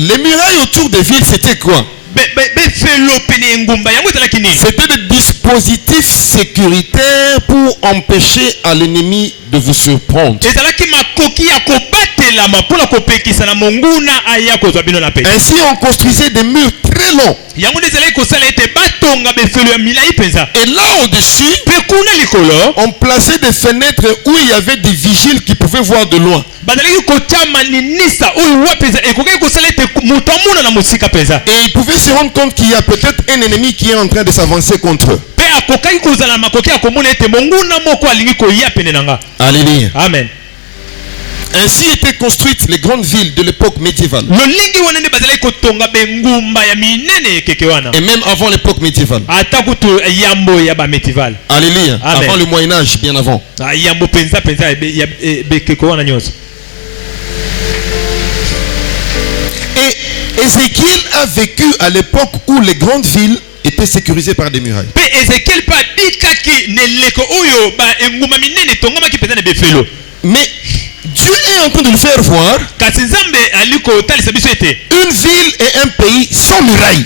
Les murailles autour des villes, c'était quoi? C'était des dispositifs sécuritaires pour empêcher à l'ennemi de vous surprendre. Ainsi, on construisait des murs très longs. Et là au-dessus, on plaçait des fenêtres où il y avait des vigiles qui pouvaient voir de loin. Et ils pouvaient se rendre compte qu'il y a peut-être un ennemi qui est en train de s'avancer contre eux. Alléluia. Amen. Ainsi étaient construites les grandes villes de l'époque médiévale. Et même avant l'époque médiévale. Alléluia. Amen. Avant le Moyen-Âge, bien avant. Et Ézéchiel a vécu à l'époque où les grandes villes étaient sécurisées par des murailles. Mais Dieu est en train de le faire voir une ville et un pays sans muraille.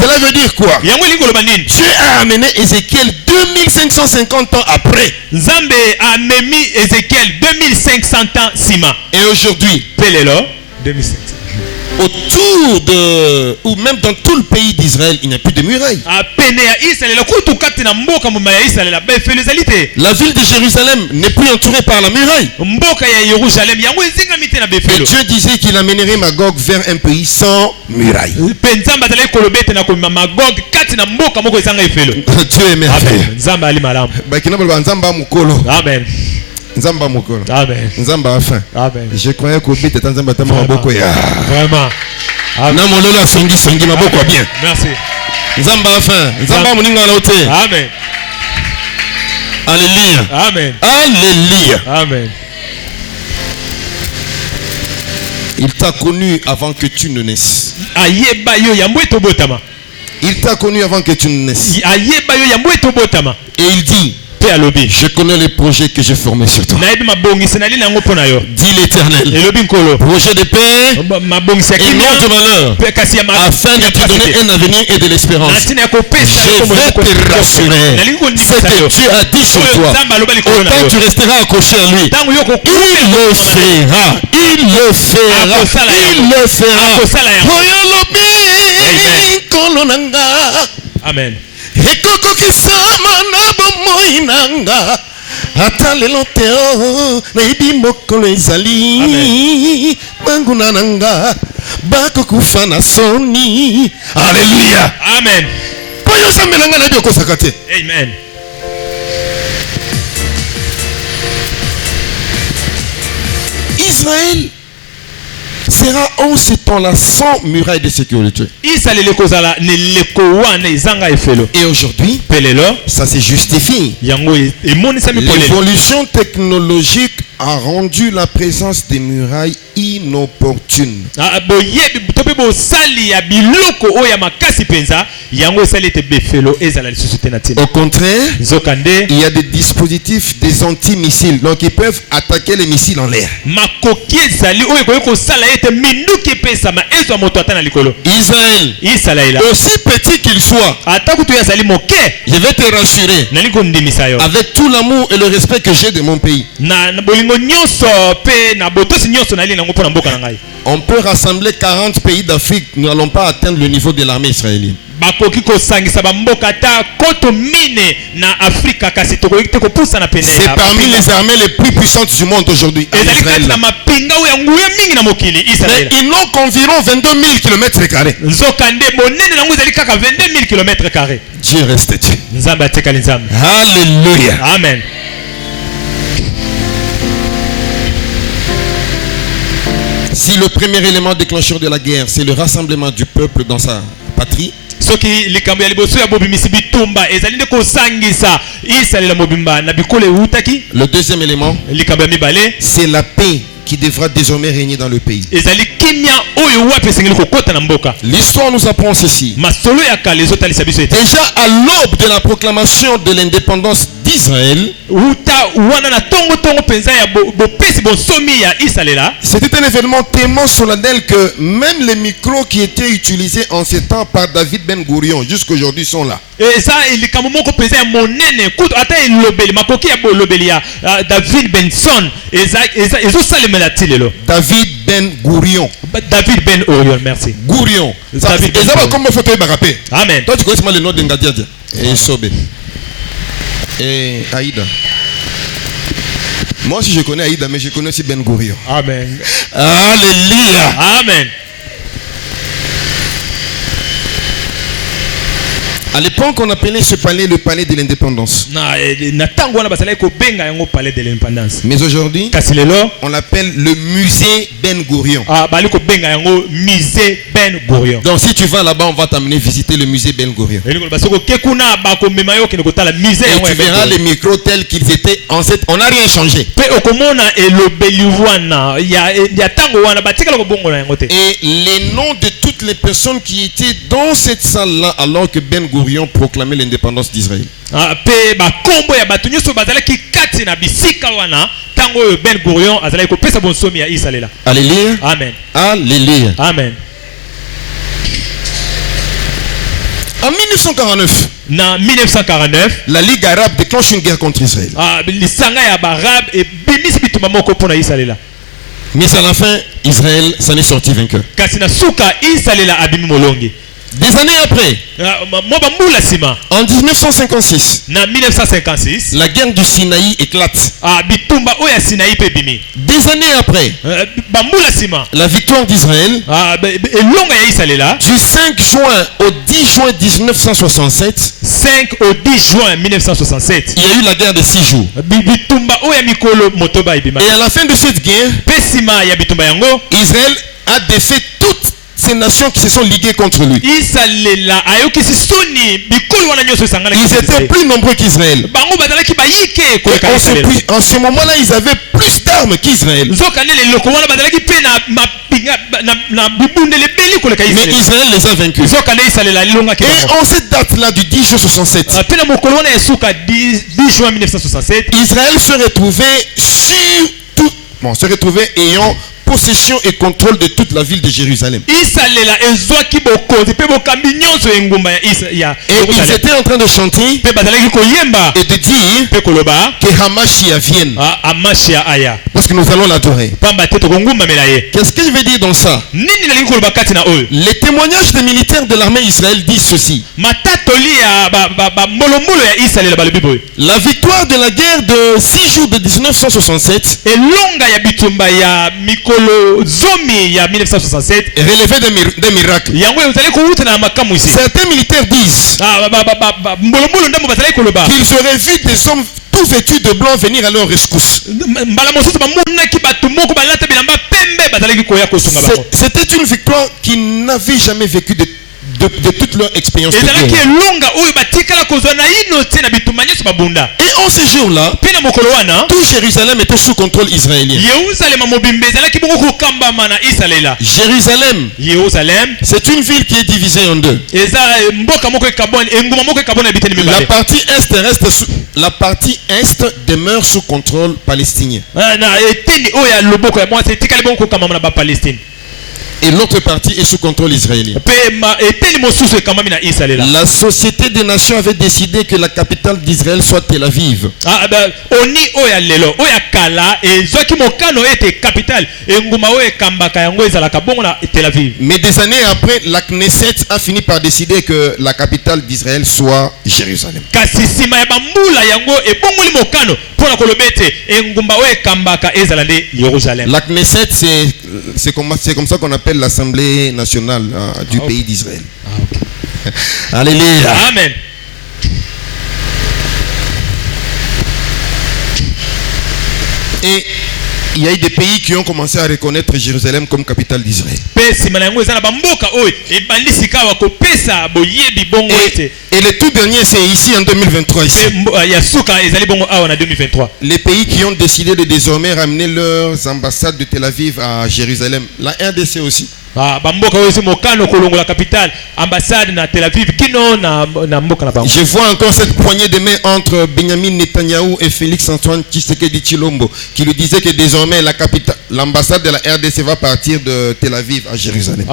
Cela veut dire quoi? Dieu a amené Ézéchiel 2550 ans après. Et aujourd'hui, autour de, ou même dans tout le pays d'Israël, il n'y a plus de murailles. La ville de Jérusalem n'est plus entourée par la muraille. Et Dieu disait qu'il amènerait Magog vers un pays sans muraille. Dieu est merveilleux. Amen. Nzamba mokolo. Amen. Nzamba afin. Amen. Je croyais qu'au bit était nzamba tama maboko ya. Vraiment. Na molola songi maboko bien. Merci. Nzamba afin. Nzamba muninga na ote. Amen. Alléluia. Amen. Alléluia. Amen. Il t'a connu avant que tu ne naisses. Il t'a connu avant que tu ne naisses. Et il dit, je connais les projets que j'ai formés sur toi. Dit l'Éternel. Projet de paix et non de malheur, afin de te donner un avenir et de l'espérance. Je vais te rassurer. Ce que Dieu a dit sur toi, autant tu resteras accroché à lui. Il le fera. Il le fera. Il le fera. Amen. Ekoko kisama na bomoi nanga ata lelo teo na ibi mokolo ezali manguna nanga bako kufa na soni. Alléluia. Amen. Poyo sambelanga na bioko sakate. Amen. Israël sera en ce temps-là sans muraille de sécurité. Et aujourd'hui, ça se justifie. L'évolution technologique a rendu la présence des murailles inopportune. Au contraire, il y a des dispositifs, des anti-missiles, donc ils peuvent attaquer les missiles en l'air. Israël, aussi petit qu'il soit, je vais te rassurer avec tout l'amour et le respect que j'ai de mon pays. On peut rassembler 40 pays d'Afrique, nous n'allons pas atteindre le niveau de l'armée israélienne. C'est parmi les armées les plus puissantes du monde aujourd'hui. Mais ils n'ont qu'environ 22 000 km². Dieu reste Dieu. Alléluia. Amen. Si le premier élément déclencheur de la guerre, c'est le rassemblement du peuple dans sa patrie, le deuxième élément, c'est la paix qui devra désormais régner dans le pays. L'histoire nous apprend ceci. Déjà à l'aube de la proclamation de l'indépendance d'Israël, c'était un événement tellement solennel que même les micros qui étaient utilisés en ces temps par David Ben Gourion jusqu'à aujourd'hui sont là. David Benson, David Ben Gourion. David Ben Orion, merci. Gourion. David Ben Gourion. Amen. Toi tu connais le nom de Ngadia et Sobé. Et Aïda. Moi aussi je connais Aïda, mais je connais aussi Ben Gourion. Amen. Alléluia. Amen. À l'époque, on appelait ce palais le palais de l'indépendance. Mais aujourd'hui, on l'appelle le musée Ben Gourion. Donc si tu vas là-bas, on va t'amener visiter le musée Ben Gourion. Et tu verras les micros tels qu'ils étaient en cette... On n'a rien changé. Et les noms de toutes les personnes qui étaient dans cette salle-là alors que Ben Gourion proclamer l'indépendance d'Israël. Alléluia. Amen. Alléluia. Amen. En 1949, la Ligue arabe déclenche une guerre contre Israël. Mais à la fin, Israël s'en est sorti vainqueur. Des années après, en 1956, la guerre du Sinaï éclate. Des années après, la victoire d'Israël, du 5 juin au 10 juin 1967, il y a eu la guerre de 6 jours. Et à la fin de cette guerre, Israël a défait toutes ces nations qui se sont liguées contre lui. Ils étaient plus nombreux qu'Israël. En ce moment-là, ils avaient plus d'armes qu'Israël. Mais Israël les a vaincus. Et en cette date-là du 10 juin 67, Israël se retrouvait ayant possession et contrôle de toute la ville de Jérusalem. Et ils étaient en train de chanter et de dire que Hamashia vienne. Parce que nous allons l'adorer. Qu'est-ce qu'il veut dire dans ça? Les témoignages des militaires de l'armée Israël disent ceci. La victoire de la guerre de 6 jours de 1967 relevait des miracles. Certains militaires disent qu'ils auraient vu des hommes tout vêtus de blanc venir à leur rescousse. C'était une victoire qu'ils n'avaient jamais vécue de toute leur expérience de guerre. Et en ce jour-là, tout Jérusalem était sous contrôle israélien. Jérusalem, c'est une ville qui est divisée en deux. La partie est demeure sous contrôle palestinien. Et l'autre partie est sous contrôle israélien. La Société des Nations avait décidé que la capitale d'Israël soit Tel Aviv. Mais des années après, la Knesset a fini par décider que la capitale d'Israël soit Jérusalem. La Knesset, c'est comme ça qu'on appelle l'Assemblée nationale du pays d'Israël. Okay. Alléluia. Amen. Et il y a eu des pays qui ont commencé à reconnaître Jérusalem comme capitale d'Israël. Et le tout dernier, c'est ici en 2023. Ici. Les pays qui ont décidé de désormais ramener leurs ambassades de Tel Aviv à Jérusalem. La RDC aussi. Je vois encore cette poignée de main entre Benjamin Netanyahou et Félix Antoine Tshisekedi Tshilombo qui lui disait que désormais l'ambassade de la RDC va partir de Tel Aviv à Jérusalem.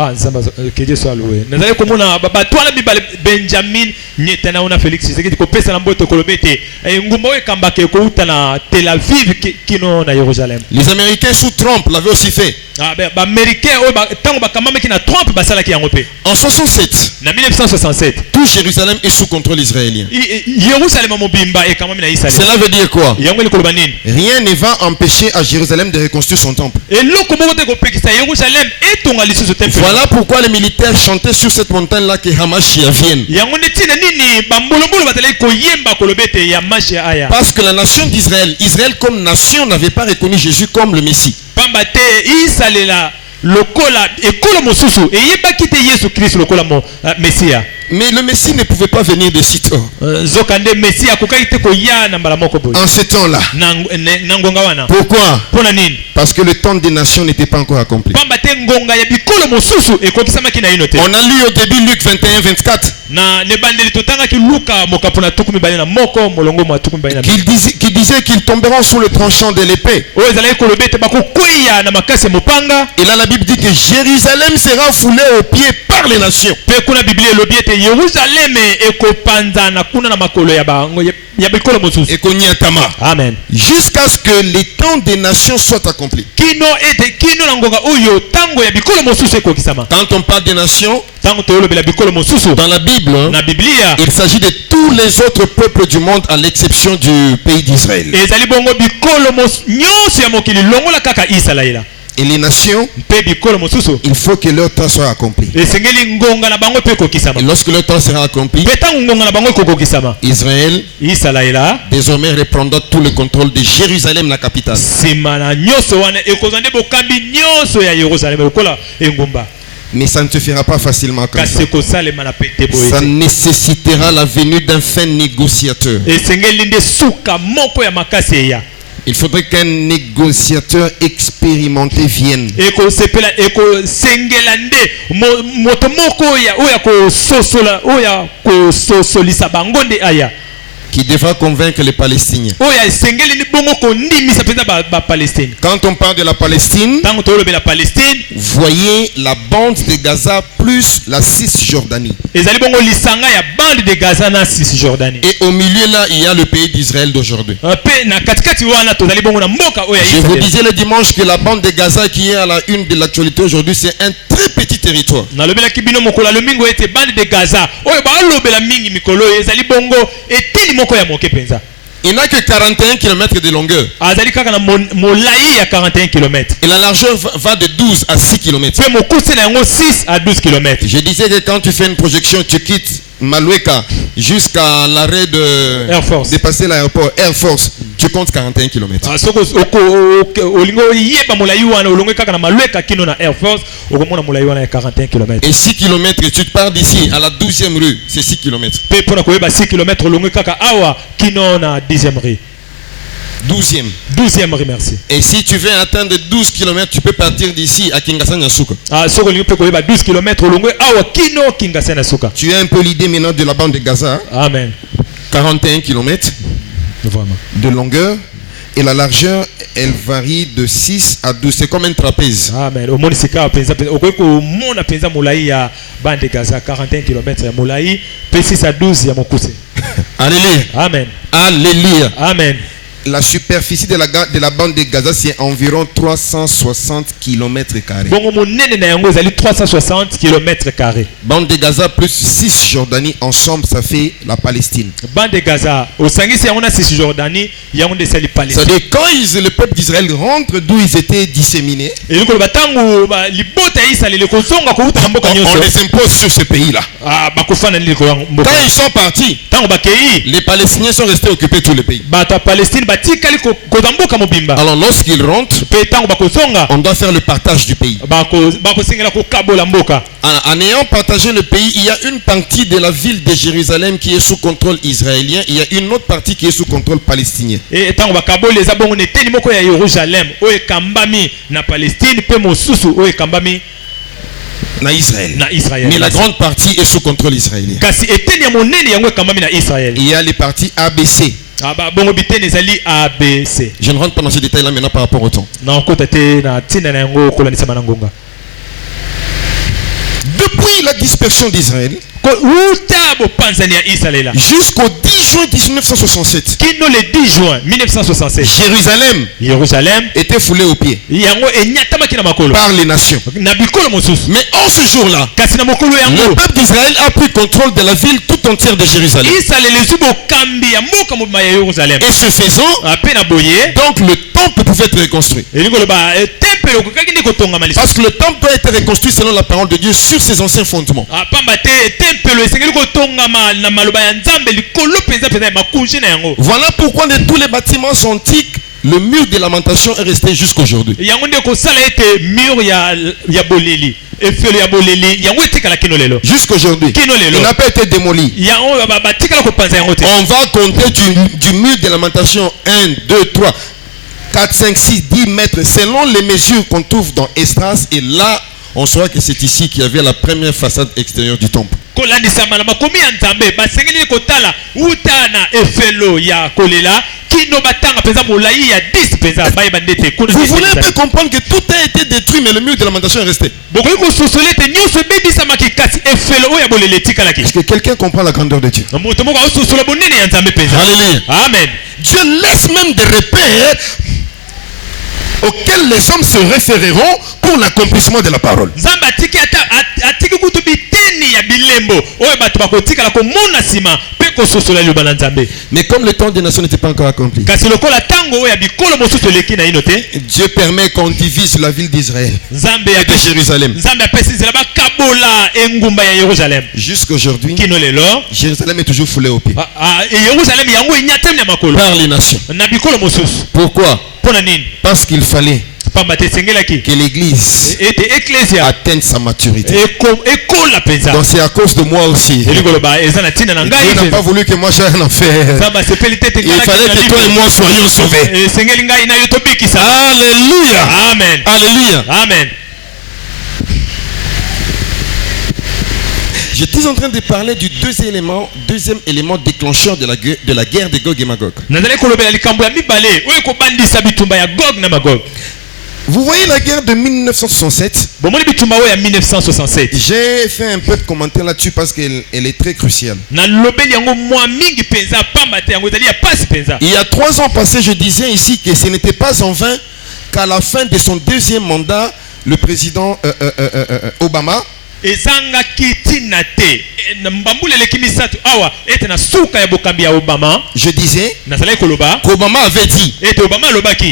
Les Américains sous Trump l'avaient aussi fait. En 1967, tout Jérusalem est sous contrôle israélien. Cela veut dire quoi? Rien ne va empêcher à Jérusalem de reconstruire son temple. Voilà pourquoi les militaires chantaient sur cette montagne-là que Hamashiach vienne. Parce que la nation d'Israël, Israël comme nation, n'avait pas reconnu Jésus comme le Messie. Mais le Messie ne pouvait pas venir de sitôt. En ce temps-là. Pourquoi? Parce que le temps des nations n'était pas encore accompli. On a lu au début Luc 21-24 qui disait qu'ils tomberont sous le tranchant de l'épée. Et là la Bible dit que Jérusalem sera foulée aux pieds par les nations. Amen. Jusqu'à ce que les temps des nations soient accomplis. Quand on parle des nations, dans la Bible, il s'agit de tous les autres peuples du monde à l'exception du pays d'Israël. Et les nations, il faut que leur temps soit accompli. Et lorsque leur temps sera accompli, Israël désormais reprendra tout le contrôle de Jérusalem, la capitale. Mais ça ne se fera pas facilement comme ça. Ça nécessitera la venue d'un fin négociateur. Il faudrait qu'un négociateur expérimenté vienne. Qui devra convaincre les Palestiniens. Quand on parle de la Palestine, voyez la bande de Gaza plus la Cisjordanie. Et au milieu là, il y a le pays d'Israël d'aujourd'hui. Je vous disais le dimanche que la bande de Gaza qui est à la une de l'actualité aujourd'hui, c'est un très petit territoire. Il n'a que 41 km de longueur. Et la largeur va de 12 à 6 km. Je disais que quand tu fais une projection, tu quittes Maloueka jusqu'à l'arrêt de Air Force. Dépasser l'aéroport Air Force, tu comptes 41 km. Et 6 km, tu pars d'ici à la 12e rue, c'est 6 km. 12e rue, merci. Et si tu veux atteindre 12 km, tu peux partir d'ici à Kingasanya-Suka. Tu as un peu l'idée maintenant de la bande de Gaza. Amen. 41 km de longueur. Et la largeur, elle varie de 6 à 12. C'est comme un trapèze. Amen. Alléluia. Amen. Alléluia. Amen. La superficie de la bande de Gaza, c'est environ 360 km². 360 km². Bande de Gaza plus Cisjordanie, ensemble, ça fait la Palestine. Bande de Gaza, au Cisjordanie, il y a Palestine. C'est-à-dire, quand le peuple d'Israël rentre d'où ils étaient disséminés, on les impose sur ce pays-là. Quand ils sont partis, les Palestiniens sont restés occupés tout le pays. Alors lorsqu'ils rentrent, on doit faire le partage du pays. En ayant partagé le pays, il y a une partie de la ville de Jérusalem qui est sous contrôle israélien, il y a une autre partie qui est sous contrôle palestinien. Israël. Mais la grande partie est sous contrôle israélien. Il y a les parties ABC. Je ne rentre pas dans ces détails là maintenant par rapport au temps. Depuis la dispersion d'Israël jusqu'au 10 juin 1967, Jérusalem était foulée aux pieds par les nations. Mais en ce jour-là, le peuple d'Israël a pris contrôle de la ville tout entière de Jérusalem. Et ce faisant, donc le temple pouvait être reconstruit. Parce que le temple doit être reconstruit selon la parole de Dieu sur ses anciens fondements. Voilà pourquoi de tous les bâtiments antiques, le mur de lamentation est resté jusqu'aujourd'hui. Jusqu'aujourd'hui, il n'a pas été démoli. On va compter du mur de lamentation 1, 2, 3, 4, 5, 6, 10 mètres selon les mesures qu'on trouve dans Esdras. Et là, on saura que c'est ici qu'il y avait la première façade extérieure du temple. Vous voulez un peu comprendre que tout a été détruit, mais le mur de lamentation est resté. Est-ce que quelqu'un comprend la grandeur de Dieu? Alléluia. Amen. Dieu laisse même des repères auxquels les hommes se référeront pour l'accomplissement de la parole. Mais comme le temps des nations n'était pas encore accompli, Dieu permet qu'on divise la ville d'Israël et de Jérusalem. Jusqu'aujourd'hui, Jérusalem est toujours foulée au pied par les nations. Pourquoi? Parce qu'il fallait que l'église atteigne sa maturité. Donc c'est à cause de moi aussi. Dieu n'a pas voulu que moi j'aie un affaire. Il fallait que toi et moi soyons sauvés. Alléluia. Amen. Alléluia. Amen. J'étais en train de parler du deuxième élément déclencheur de la guerre de Gog et Magog. Vous voyez la guerre de 1967. J'ai fait un peu de commentaire là-dessus parce qu'elle est très cruciale. Il y a 3 ans passés, je disais ici que ce n'était pas en vain qu'à la fin de son deuxième mandat, le président Obama je disais qu'Obama avait dit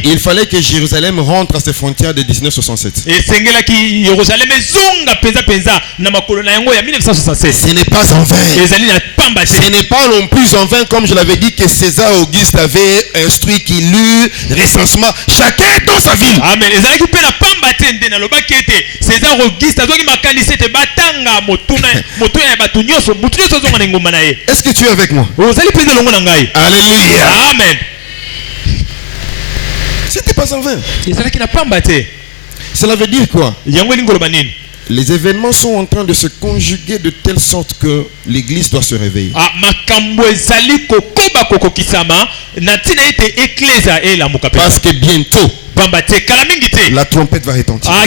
il fallait que Jérusalem rentre à ses frontières de 1967. Ce n'est pas en vain. Ce n'est pas non plus en vain, comme je l'avais dit, que César Auguste avait instruit qu'il eut recensement chacun dans sa ville. Amen. Est-ce que tu es avec moi? Alléluia. Amen. C'était pas en vain. Cela veut dire quoi? Les événements sont en train de se conjuguer de telle sorte que l'église doit se réveiller. Parce que bientôt, la trompette va retentir. La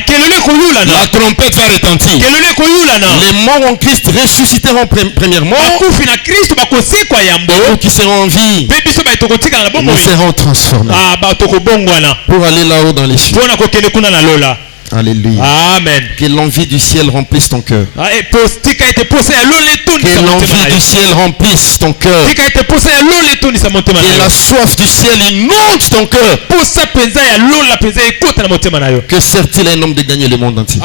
trompette va retentir. Les morts en Christ ressusciteront premièrement. Nous qui serons en vie, nous serons transformés pour aller là-haut dans les cieux. Alléluia. Amen. Que l'envie du ciel remplisse ton cœur. Que l'envie du ciel remplisse ton cœur. Que la soif du ciel inonde ton cœur. Que sert-il à un homme de gagner le monde entier?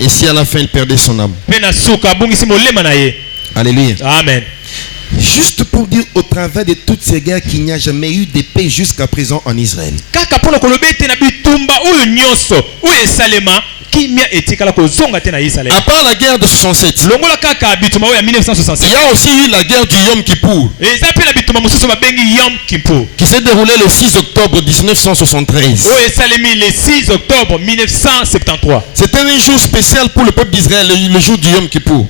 Et si à la fin il perdait son âme? Alléluia. Amen. Juste pour dire au travers de toutes ces guerres qu'il n'y a jamais eu de paix jusqu'à présent en Israël. À part la guerre de 67, il y a aussi eu la guerre du Yom Kippour qui s'est déroulée le 6 octobre 1973. C'était un jour spécial pour le peuple d'Israël, le jour du Yom Kippour.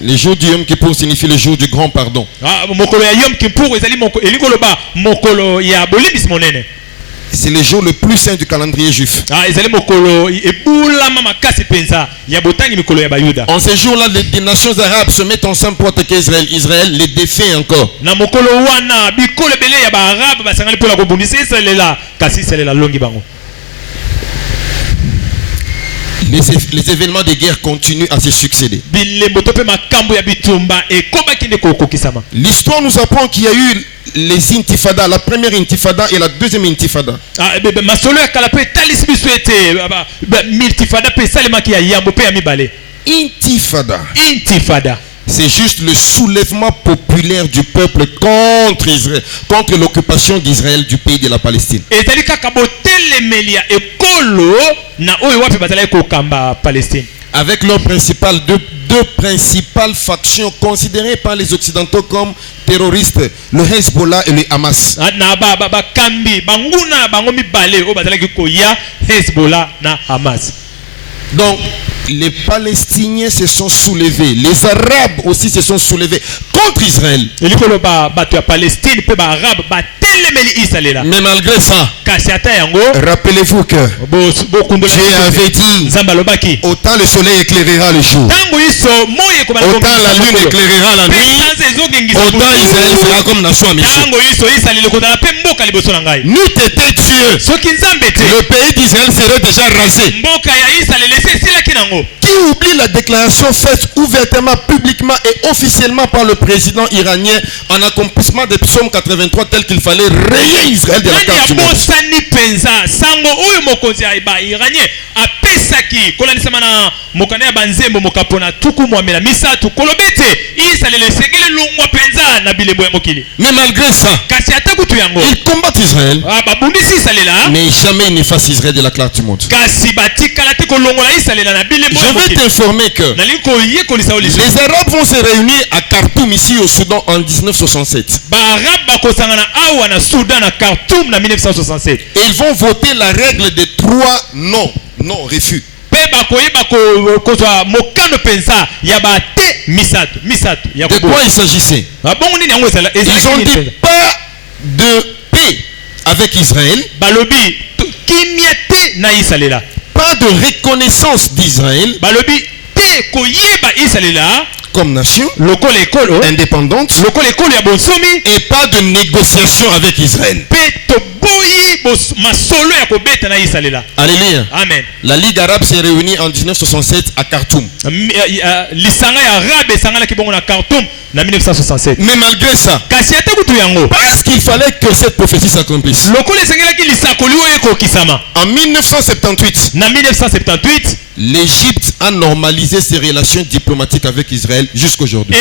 Le jour du Yom Kippour signifie le jour du grand pardon. C'est le jour le plus saint du calendrier juif. En ces jours-là, les nations arabes se mettent ensemble pour attaquer Israël. Israël les défait encore. Les événements de guerre continuent à se succéder. L'histoire nous apprend qu'il y a eu les intifadas, la première intifada et la deuxième intifada. Intifada. C'est juste le soulèvement populaire du peuple contre Israël, contre l'occupation d'Israël du pays de la Palestine. Avec leurs deux principales factions considérées par les Occidentaux comme terroristes, le Hezbollah et le Hamas. Donc, les Palestiniens se sont soulevés, les Arabes aussi se sont soulevés contre Israël. Mais malgré ça, rappelez-vous que Dieu avait dit, autant le soleil éclairera le jour, autant la lune éclairera la nuit, autant Israël sera comme nation à mission. Nous t'étais Dieu, le pays d'Israël serait déjà rasé. Qui oublie la déclaration faite ouvertement, publiquement et officiellement par le président iranien en accomplissement des psaumes 83 tel qu'il fallait rayer Israël de la carte du monde. Mais malgré ça, ils combattent Israël, mais jamais ils n'effacent Israël de la carte du monde. Je vais t'informer que les Arabes vont se réunir à Khartoum ici au Soudan en 1967. Et ils vont voter la règle des 3 non refus. De quoi il s'agissait? Ils ont dit pas de paix avec Israël, pas de reconnaissance d'Israël comme nation indépendante et pas de négociation avec Israël. Alléluia. Amen. La Ligue arabe s'est réunie en 1967 à Khartoum. Mais malgré ça, parce qu'il fallait que cette prophétie s'accomplisse, en 1978, l'Égypte a normalisé ses relations diplomatiques avec Israël jusqu'aujourd'hui.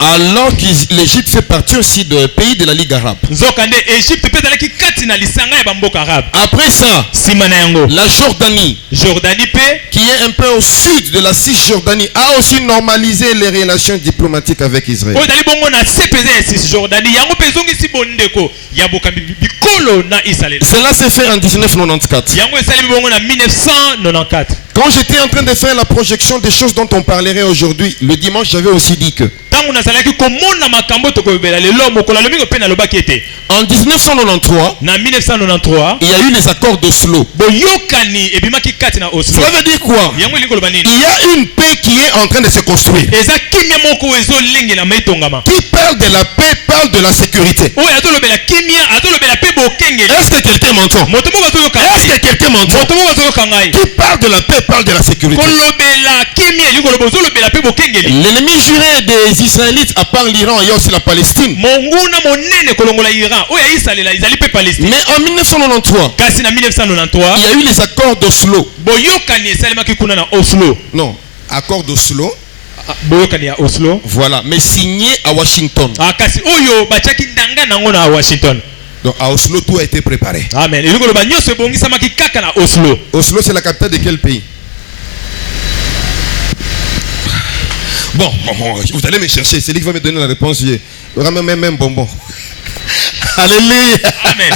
Alors que l'Égypte fait partie aussi du pays de la Ligue arabe. Après ça, la Jordanie, qui est un peu au sud de la Cisjordanie, a aussi normalisé les relations diplomatiques avec Israël. Cela s'est fait en 1994. Quand j'étais en train de faire la projection des choses dont on parlerait aujourd'hui, le dimanche, j'avais aussi dit que en 1993, il y a eu les accords d'Oslo. Cela veut dire quoi? Il y a une paix qui est en train de se construire. Qui parle de la paix, parle de la sécurité. Est-ce que quelqu'un m'entend? Est-ce que quelqu'un m'entend? Qui parle de la paix, parle de la sécurité. L'ennemi juré des Israélites, à part l'Iran, il y a aussi la Palestine. Mais en 1993, il y a eu les accords d'Oslo. Non, accords d'Oslo. Oslo. Voilà, mais signé à Washington. Washington. Donc à Oslo, tout a été préparé. Amen. Oslo, c'est la capitale de quel pays? Bon, vous allez me chercher. C'est lui qui va me donner la réponse. Même bonbon. Alléluia. Amen.